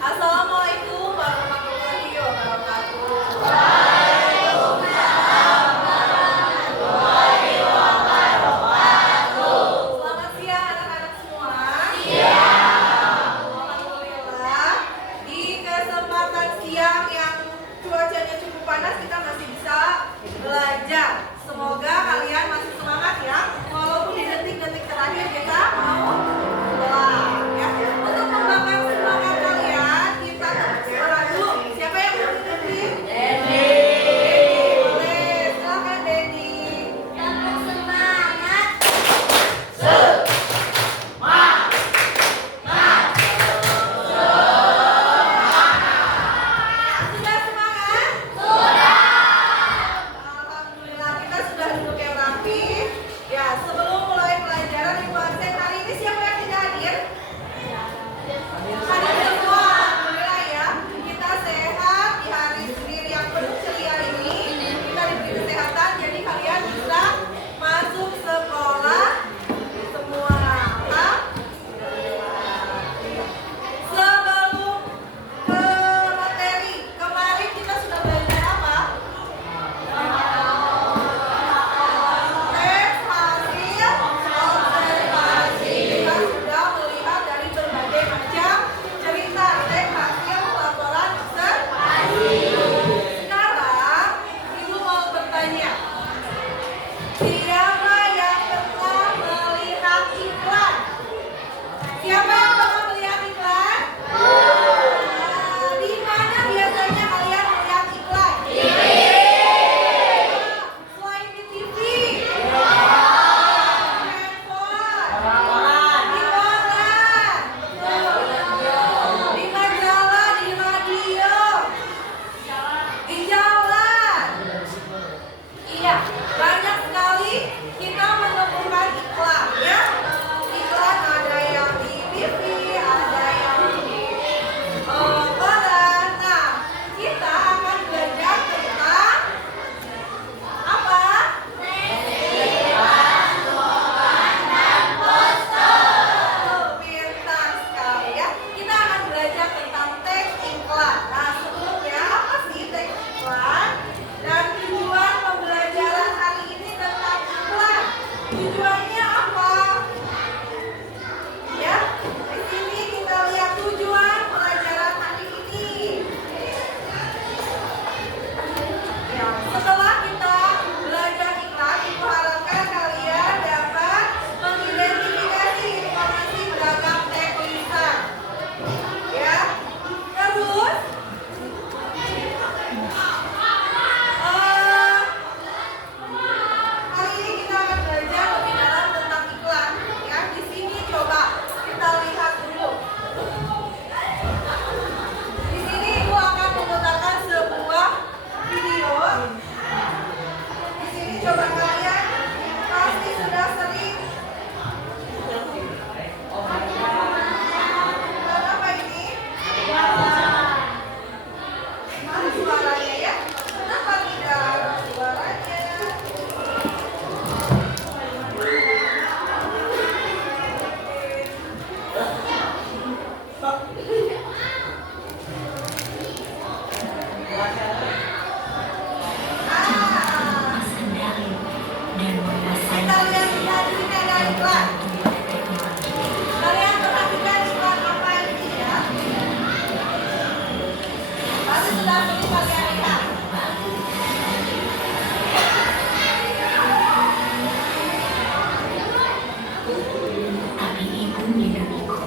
Assalamualaikum warahmatullahi wabarakatuh. Selamat siang anak-anak semua. Alhamdulillah, di kesempatan siang yang cuacanya cukup panas kita masih bisa belajar. Semoga kalian masih semangat ya, walaupun di detik-detik terakhir kita mau pulang ya. Untuk membakar semangat kalian, kita berdoa dulu. Siapa yang mau dipimpin? Denny. Boleh, silakan Denny. Tetap semangat. Sudah semangat? Alhamdulillah, kita sudah duduk yang rapi. Ya, sebelum mulai pelajaran Ibu absen hari ini siapa yang tidak hadir? Hadir semua, alhamdulillah ya. Kita sehat di hari sendiri yang penuh ceria ini. Kita diberi kesehatan, jadi kalian bisa masuk sekolah semua. Sebelum ke materi, kemarin kita sudah belajar apa? Tes hasil observasi. Kita sudah melihat dari berbagai macam cerita tes hasil laporan observasi. Sekarang Ibu mau bertanya, siapa yang pernah melihat iklan? Siapa yang pernah melihat iklan? Di mana biasanya kalian melihat iklan? Selain di TV, handphone, di koran, di majalah, di radio, di jalan. Iya, banyak sekali kita menemukan iklan ya. Iklan ada yang di TV, ada yang di koran. Nah, kita akan belajar tentang apa? Pintar sekali ya. Kita akan belajar tentang teks iklan. Nah, sebelumnya apa sih teks iklan? Dan tujuan pembelajaran hari ini tentang iklan. Tujuannya apa? Ya, di sini kita lihat tujuan pelajaran hari ini. Ya, setelah kita belajar iklan, Ibu harapkan kalian dapat mengidentifikasi informasi beragam teks tulisan. Ya, terus hari ini kita akan belajar lebih dalam tentang iklan. Ya, di sini coba kita lihat dulu. Di sini Ibu akan memutarkan sebuah video. Di sini coba kalian pasti sudah sering. Apa ini? Mana suaranya ya? Kenapa tidak ada suaranya? Kita lihat di sini ada iklan. Kalian perhatikan iklan apa ini ya? Pasti sudah sering kalian lihat. Tapi ibu menyayangiku.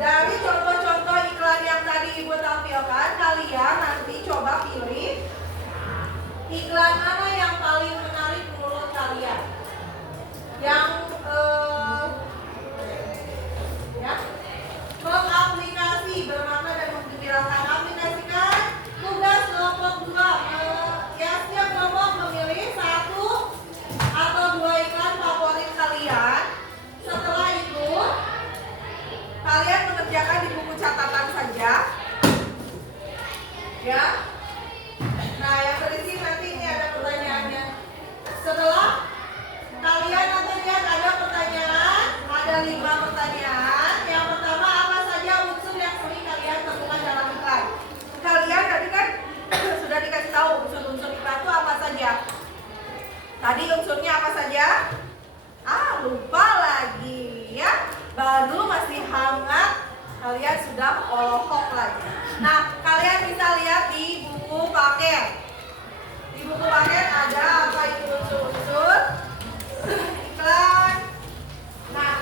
Dari contoh-contoh iklan yang tadi Ibu tampilkan, kalian nanti coba pilih iklan mana yang paling menarik menurut kalian. Yang ya, mengaplikasi, bermakna dan menggembirakan. Aplikasikan tugas kelompok 2. Ya, setiap kelompok memilih 1 atau 2 iklan favorit kalian. Setelah itu kalian mengerjakan di buku catatan saja. Ya. Nah, yang berisi nanti ini ada pertanyaannya. Setelah kalian nanti lihat ada pertanyaan, ada 5 pertanyaan. Yang pertama, apa saja unsur yang sering kalian temukan dalam iklan? Kalian tadi kan sudah dikasih tahu unsur-unsur iklan itu apa saja. Tadi unsurnya apa saja? Lupa lagi ya. Baru masih hangat, kalian sudah olohok lagi. Nah, kalian bisa lihat di buku paket. Di buku paket ada apa itu unsur-unsur iklan. Nah,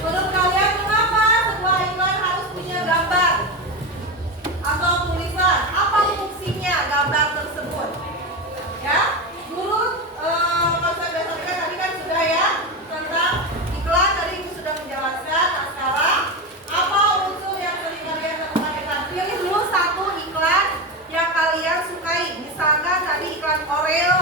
menurut kalian mengapa sebuah iklan harus punya gambar atau tulisan? Apa fungsinya gambar tersebut? Ya, dulu konsep dasarnya tadi kan sudah ya tentang iklan, tadi Ibu sudah menjelaskan. Nah, sekarang apa unsur yang sering kalian temukan iklan? Pilih dulu 1 iklan yang kalian sukai. Misalkan tadi iklan Oreo.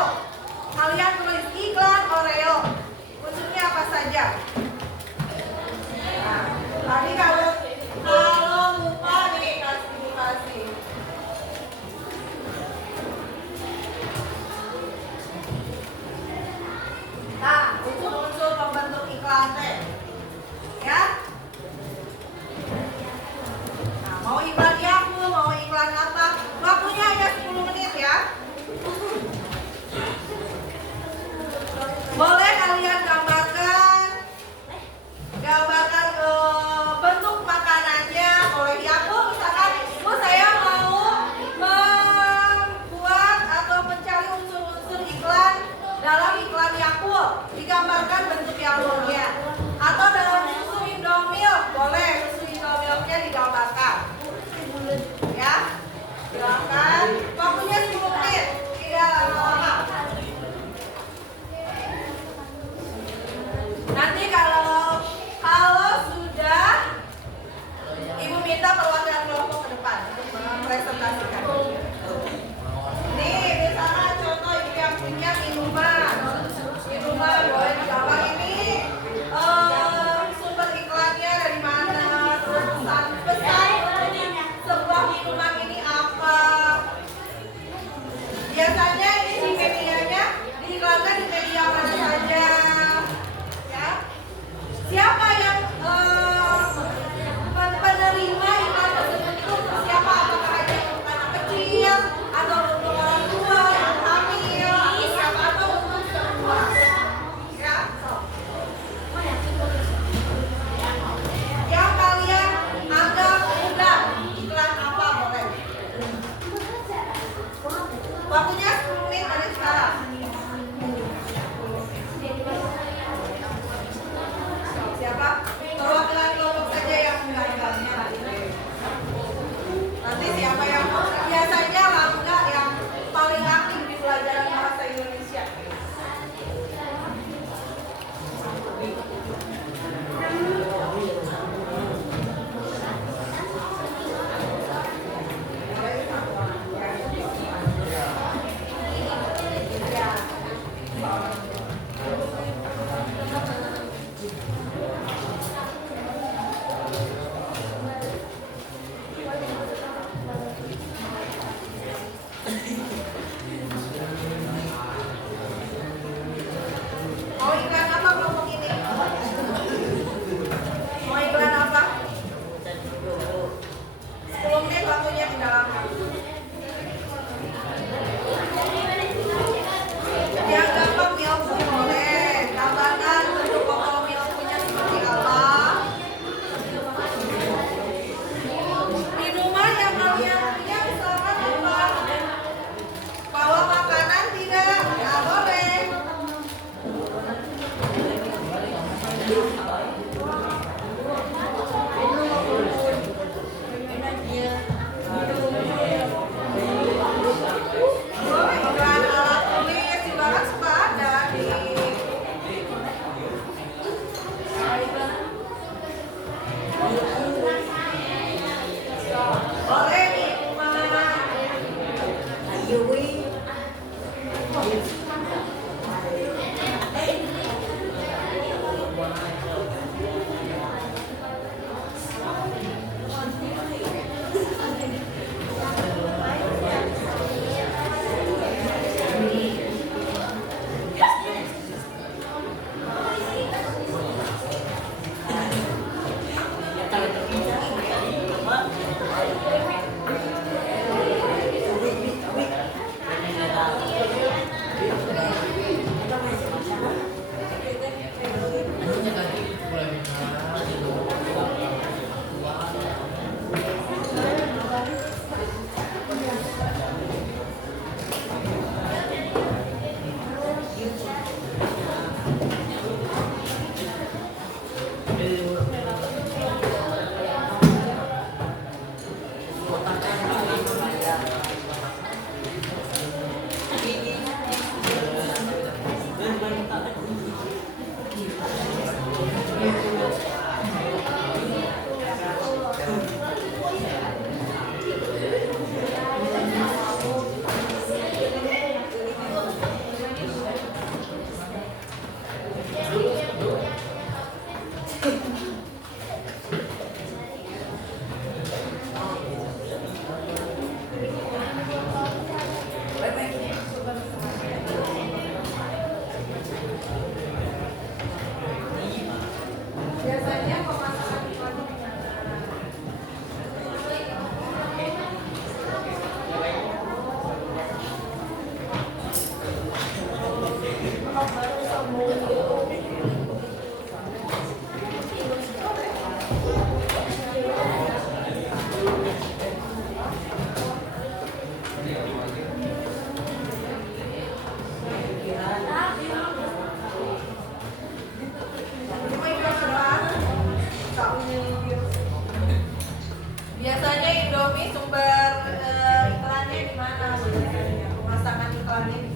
masakannya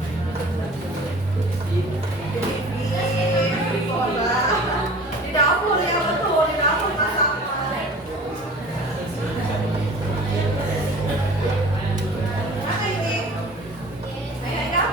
di sekolah, di dapur ya betul, di dapur masak. Apa ini? Ayo ayo.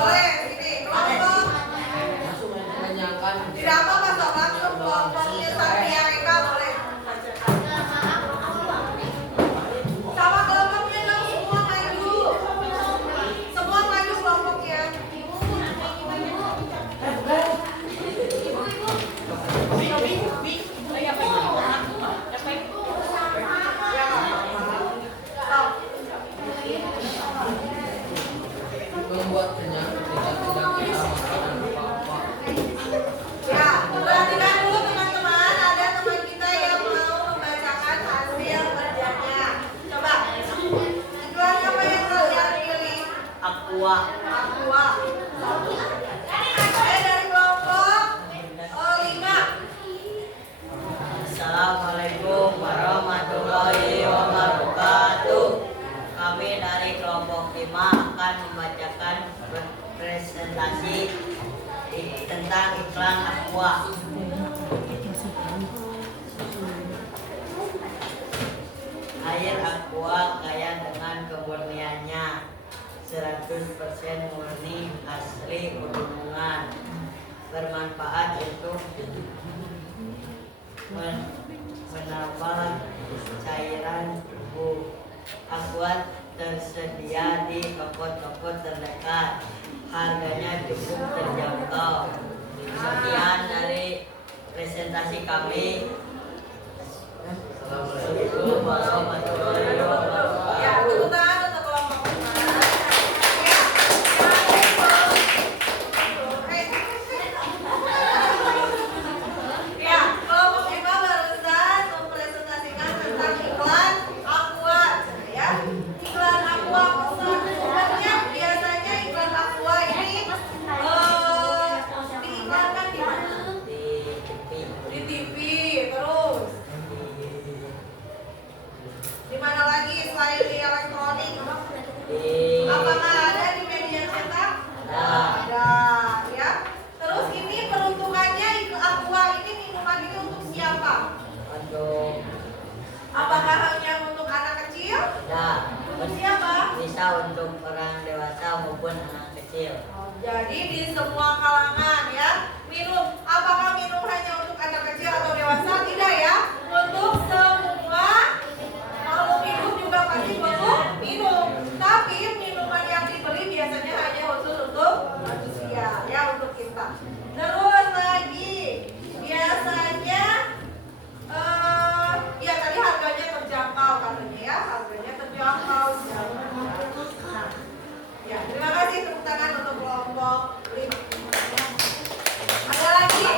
boleh sini kelompok. Tidak apa-apa sob, langsung kelompoknya Satria Eka boleh. Sama kelompoknya dong, semua maju. Semua maju kelompoknya. Membuat kenyang ketika sedang kita makan apa-apa. Ya, perhatikan dulu teman-teman, ada teman kita yang mau membacakan hasil kerjanya. Coba, iklan apa yang kalian pilih? Aqua. Aqua. Dari kelompok 5. Assalamualaikum warahmatullahi wabarakatuh. Kami dari kelompok 5 akan membacakan presentasi tentang iklan Aqua. Air Aqua kaya dengan kemurniannya, 100% murni asli Pegunungan, bermanfaat untuk menambah cairan tubuh. Aqua tersedia di toko-toko terdekat, harganya cukup terjangkau. Sekian dari presentasi kami. Assalamualaikum warahmatullahi wabarakatuh. Ya, tepuk tangan untuk kelompok 5. Ya, ya, kelompok 5 barusan mempresentasikan tentang iklan Aqua, ya. Iklan Aqua sebenarnya biasanya iklan Aqua ini diiklankan di mana? Di TV, terus di mana lagi selain di elektronik? Apakah ada di media cetak? Ada, ya. Terus ini peruntukannya Aqua ini minuman ini untuk siapa? Untuk Apakah hanya untuk anak kecil? Untuk siapa? bisa untuk orang dewasa maupun anak kecil. Jadi di semua kalangan ya. Minum. Apakah minum hanya untuk anak kecil atau dewasa? Tidak ya. Untuk semua makhluk hidup juga pasti butuh minum. Tapi minuman yang dibeli biasanya hanya khusus untuk manusia ya, untuk kita. Terus lagi biasanya ya tadi harganya terjangkau katanya ya, harganya terjangkau. Nah, ya terima kasih, tepuk tangan untuk kelompok 5. Ada lagi?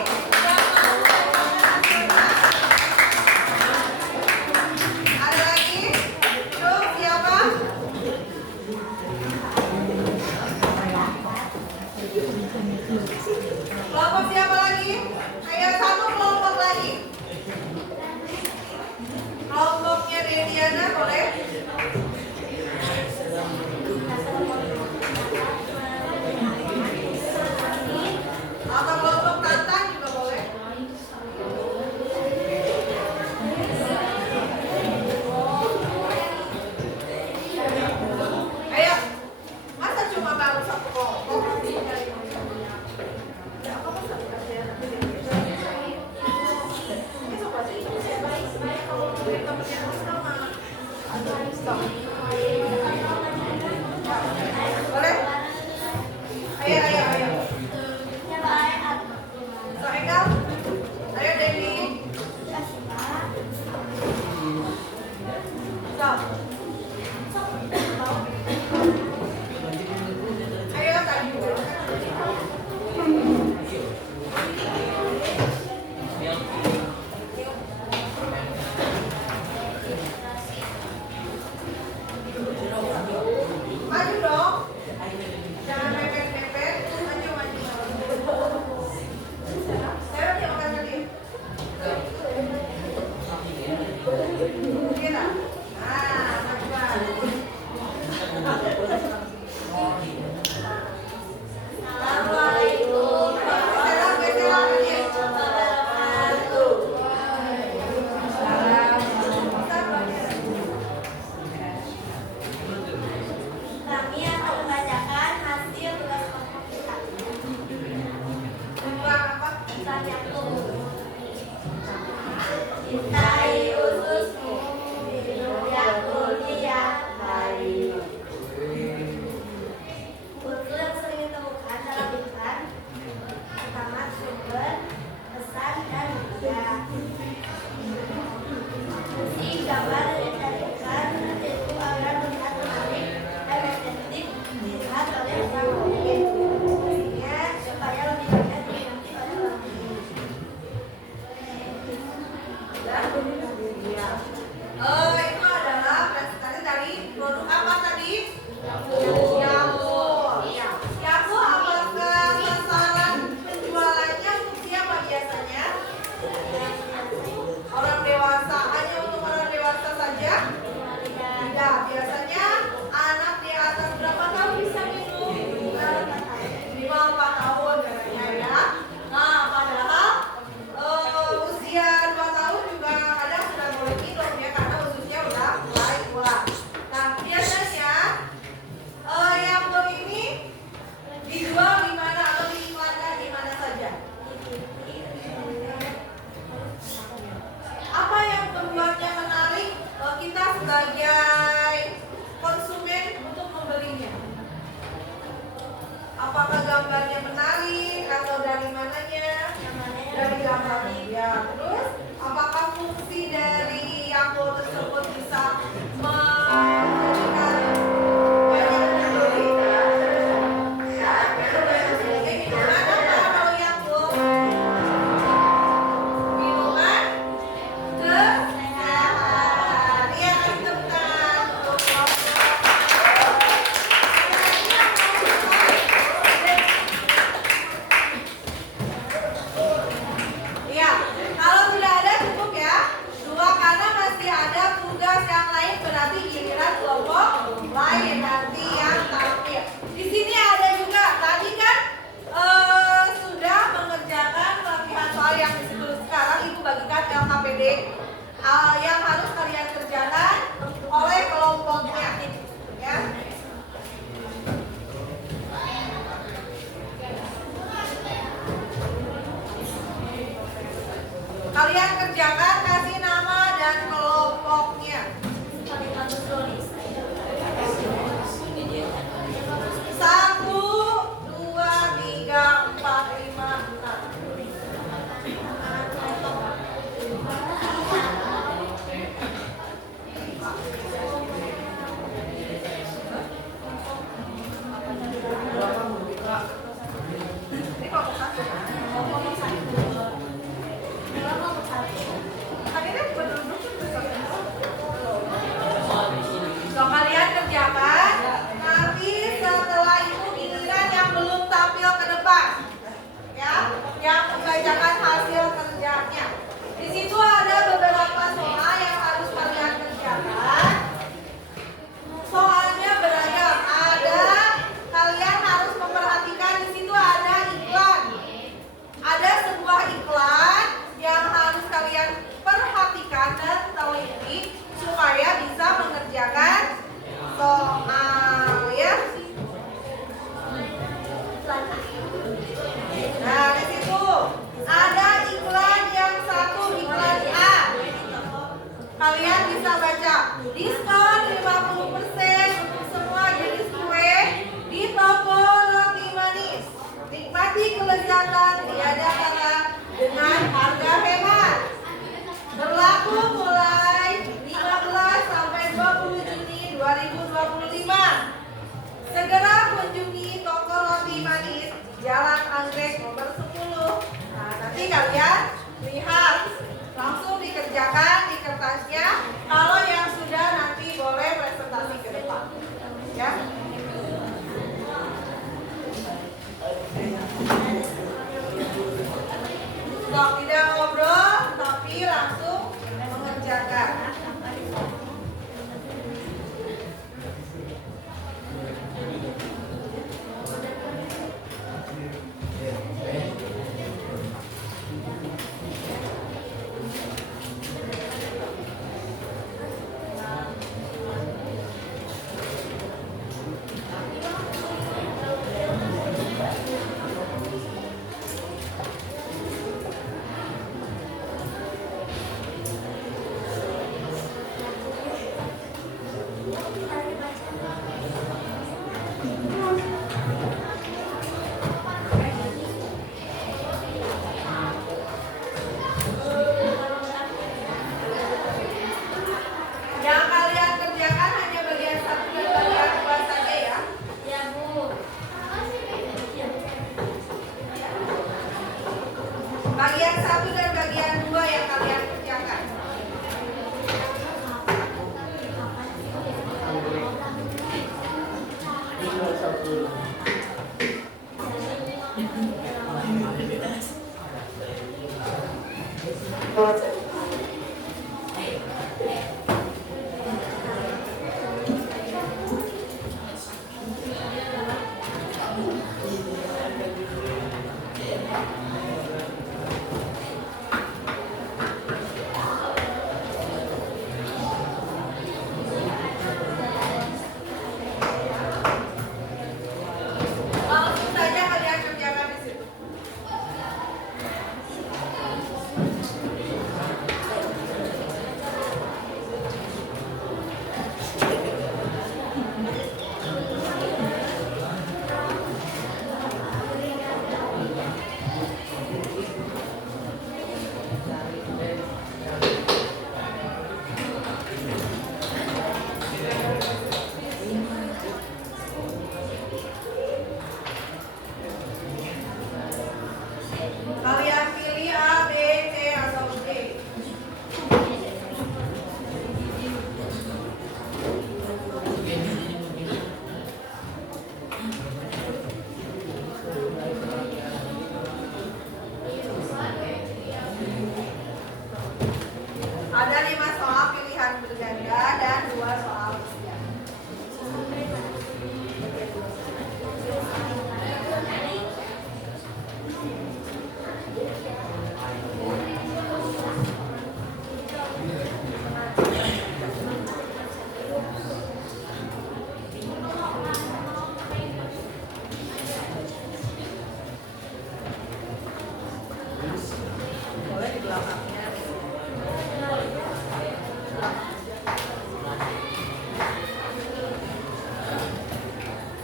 Apakah gambarnya menarik atau dari mananya? Dari gambarnya. Ya, terus apakah fungsi dari Yakult tersebut bisa memberikan banyak kalori? Minuman apa kalau Yakult? Minuman kesehatan. Iya, kasih tepuk tangan untuk Iya, kalau tidak ada cukup ya. Dua karena masih ada tugas yang lain berarti giliran kelompok lain nanti yang tampil. Di sini ada juga tadi kan sudah mengerjakan latihan soal yang disebut sekarang Ibu bagikan LKPD yang harus kalian kerjakan oleh kelompoknya ya. Kalian kerjakan, kasih nama dan kelompoknya. Satu, dua, tiga, empat, lima, enam. Ini kelompok satu. Akhirnya berduduk so, kalian kerjakan. Nanti setelah itu giliran yang belum tampil ke depan, ya, yang membacakan hasil kerjanya. Di situ ada beberapa soal yang harus kalian kerjakan. Soalnya beragam. Ada kalian harus memperhatikan di situ ada iklan. Ada sebuah iklan yang harus kalian perhatikan dan teliti supaya bisa mengerjakan soal ya. Nah, di situ ada iklan yang satu, iklan A. Kalian bisa baca diskon 50% untuk semua jenis kue di toko roti manis. Nikmati kelezatan tiada kata dengan harga hemat. Berlaku mulai 15 sampai 20 Juni 2025. Segera kunjungi toko roti manis Jalan Anggrek nomor 10. Nah, nanti kalian lihat langsung dikerjakan di kertasnya. Kalau yang sudah nanti boleh presentasi ke depan. Ya. So, tidak ngobrol tapi langsung mengerjakan. Yang kalian kerjakan hanya bagian 1 dan bagian 2 saja ya. Ya, Bu. Bagian 1 dan bagian 2 yang kalian kerjakan.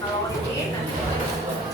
Kalau ini nanti yang kedua.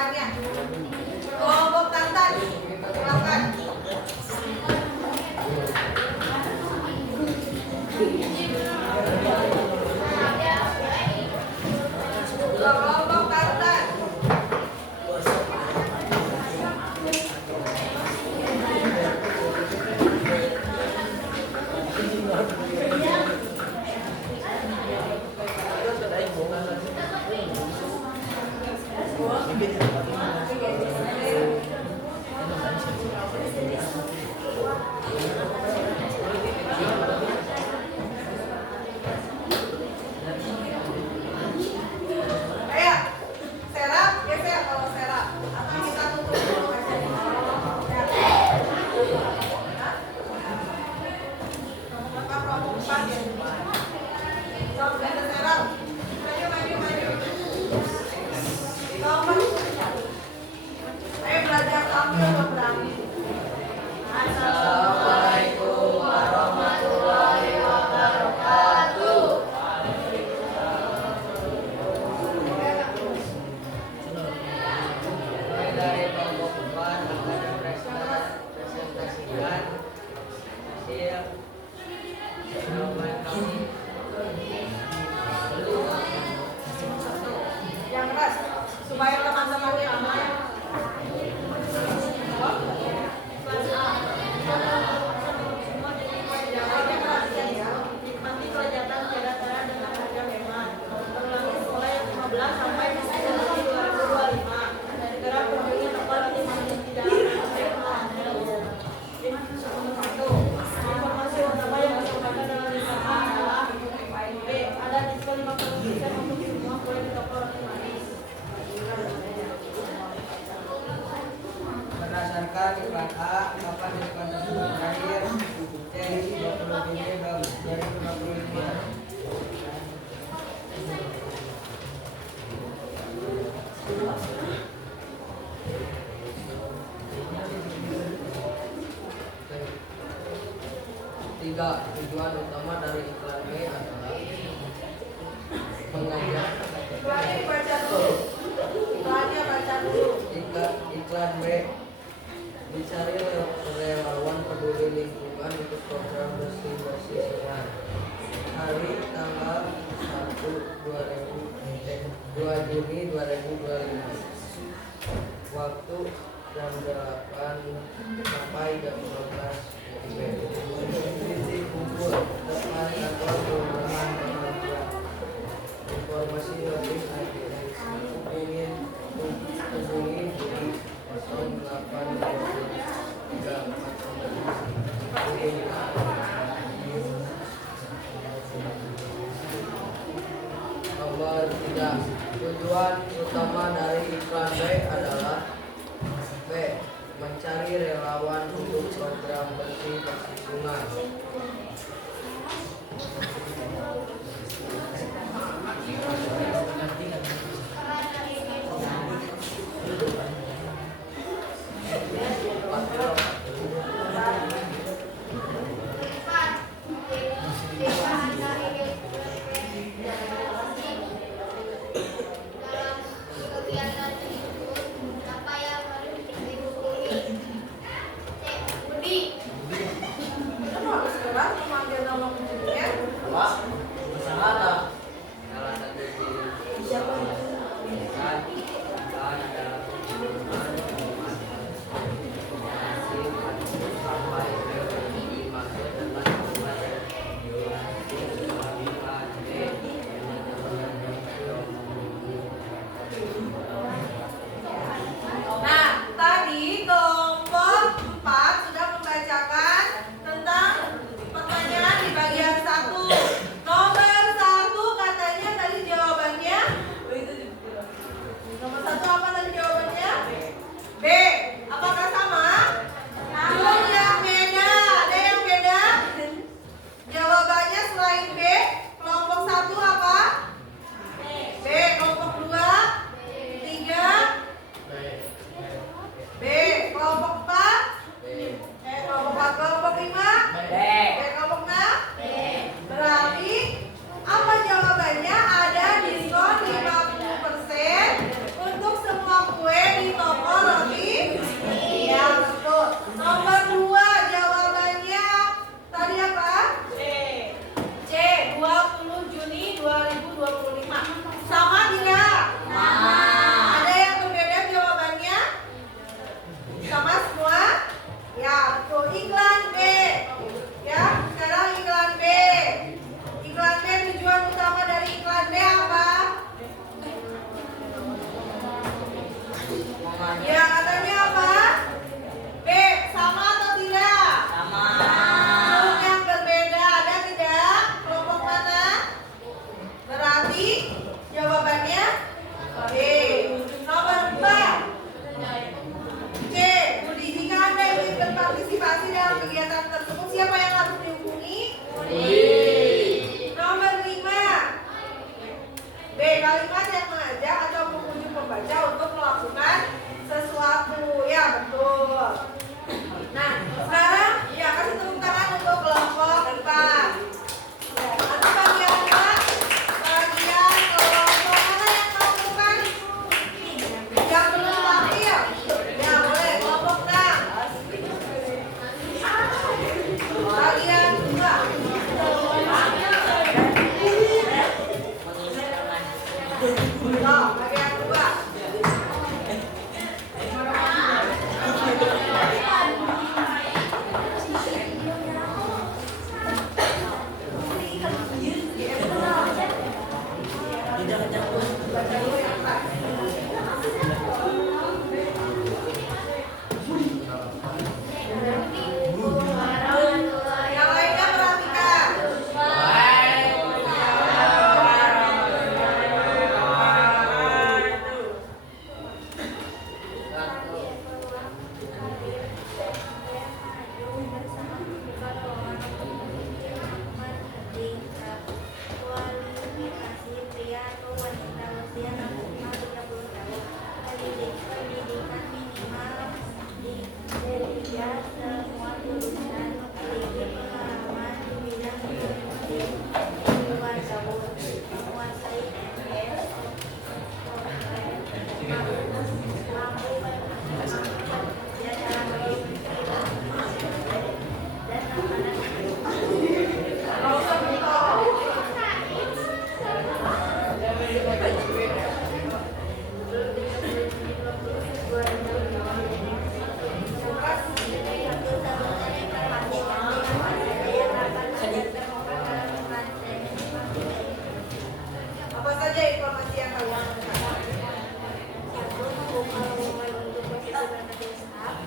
depannya. Kelompok Tantan, silakan. Kelompok Tantan. Ayo, serap, geser kalau serap. Atau kita tutup. Kelompok 4 ya. Kelompok serap. Maju, maju, maju. Ayo belajar tampil berani. Assalamualaikum warahmatullahi wabarakatuh. Mulai dari kelompok 4 akan dipresentasikan hasil jawaban kami. Yang keras supaya teman-temannya aman. Jawabnya perhatian ya. Nikmati kelezatan tiada tara dengan harga hemat. Ulangi sekolah yang 15 sampai 2025. Segera kunjungi toko roti manis di dalam informasi utama yang disampaikan dalam risalah adalah B. Ada diskon 50% untuk semua kue di toko roti manis. Berdasarkan iklan A, kapan diskon tersebut berakhir? C. 20 Juni 2025. Tiga, tujuan utama dari iklan B adalah mengajak Iklannya dibaca dulu. Iklannya baca dulu. iklan B dicari relawan peduli lingkungan untuk program bersih-bersih sungai. Hari tanggal 2 Juni 2025. Waktu jam 8 sampai jam 12 WIB. Titik kumpul depan kantor kelurahan Pengajian. Informasi lebih hubungi di 08 Nomor 3. Tujuan utama dari iklan B adalah B. Mencari relawan untuk program bersih-bersih sungai. Budi.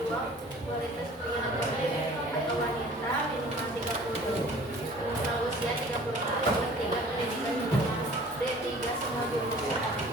uang, kualitas pria atau wanita minimal 30, minimal usia 30 tahun, 3 pendidikan minimal D3 semua jurusan.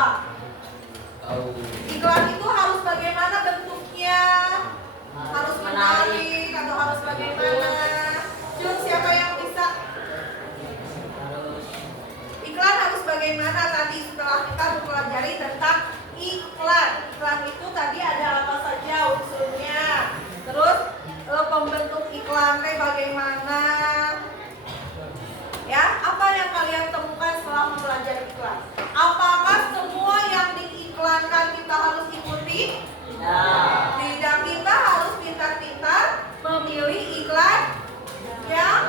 Coba. Iklan itu harus bagaimana bentuknya? Harus menarik atau harus bagaimana? Jun, siapa yang bisa? Iklan harus bagaimana tadi setelah kita mempelajari tentang iklan. Iklan itu tadi ada apa saja unsurnya. Terus pembentuk iklan bagaimana? Ya, apa yang kalian temukan setelah mempelajari iklan? Apakah semua yang diiklankan kita harus ikuti? Tidak, kita harus pintar-pintar memilih iklan yang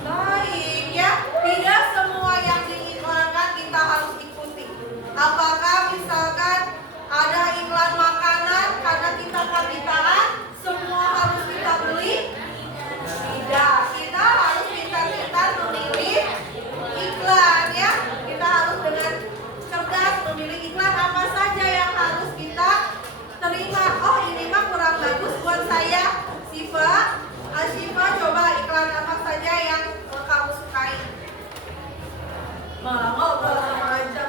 baik ya. Tidak semua yang diiklankan kita harus ikuti. Apakah misalkan ada iklan makanan karena kita kapitaan semua harus kita beli? Tidak, kita harus pintar-pintar memilih iklan ya. Kita harus dengan cerdas memilih iklan apa saja yang harus kita terima. Oh, ini mah kurang bagus buat saya. Siva, coba iklan apa saja yang kamu sukai? Malah ngobrol sama aja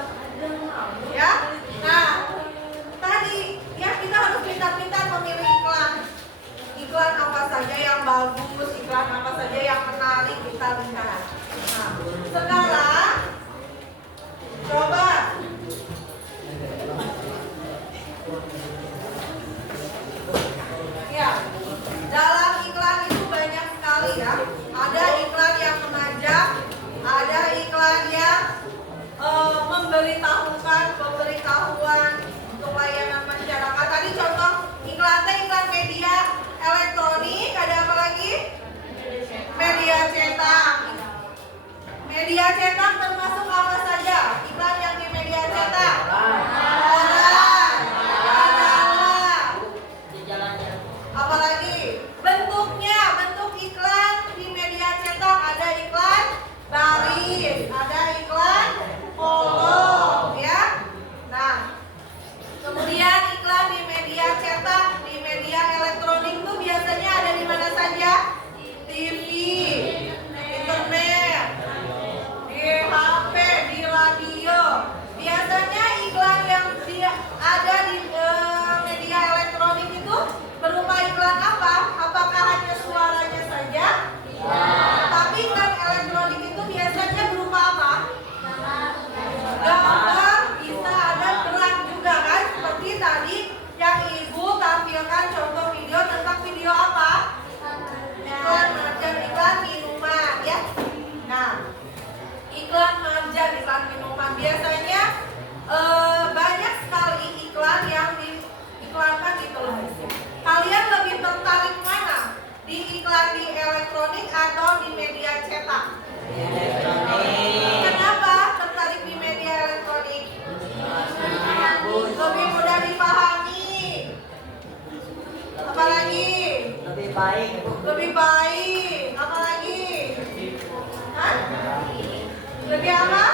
ya. Nah, tadi ya kita harus pintar-pintar memilih iklan. Iklan apa saja yang bagus, iklan apa saja yang menarik kita lihat. Nah, sekarang coba ya, dalam iklan itu banyak sekali ya. Ada iklan yang mengajak, ada iklan yang memberitahukan pemberitahuan untuk layanan masyarakat. Tadi contoh iklan media elektronik, ada apa lagi? Media cetak. Media cetak termasuk apa saja? Iklan yang di media cetak. Koran, majalah. Apalagi bentuknya, bentuk iklan di media cetak ada iklan baris, ada iklan kolom ya. Nah, kemudian iklan di media cetak, di media elektronik itu biasanya ada di mana saja? TV, internet, di HP, di radio. Biasanya iklan yang ada di media elektronik itu berupa iklan apa? Apakah hanya suaranya saja? Tapi iklan elektronik itu biasanya berupa apa? Gambar, bisa ada gerak juga kan? Seperti tadi yang ibu tampilkan contoh video tentang video apa? Iklan marjan, iklan minuman ya. Nah, iklan marjan, iklan minuman biasanya banyak sekali iklan yang diiklankan di televisi. Kalian lebih tertarik mana? Di iklan di elektronik atau di media cetak? Kenapa tertarik di media elektronik? Lebih mudah dipahami. Apalagi? Lebih baik. Lebih baik. Apalagi? Hah? Lebih apa?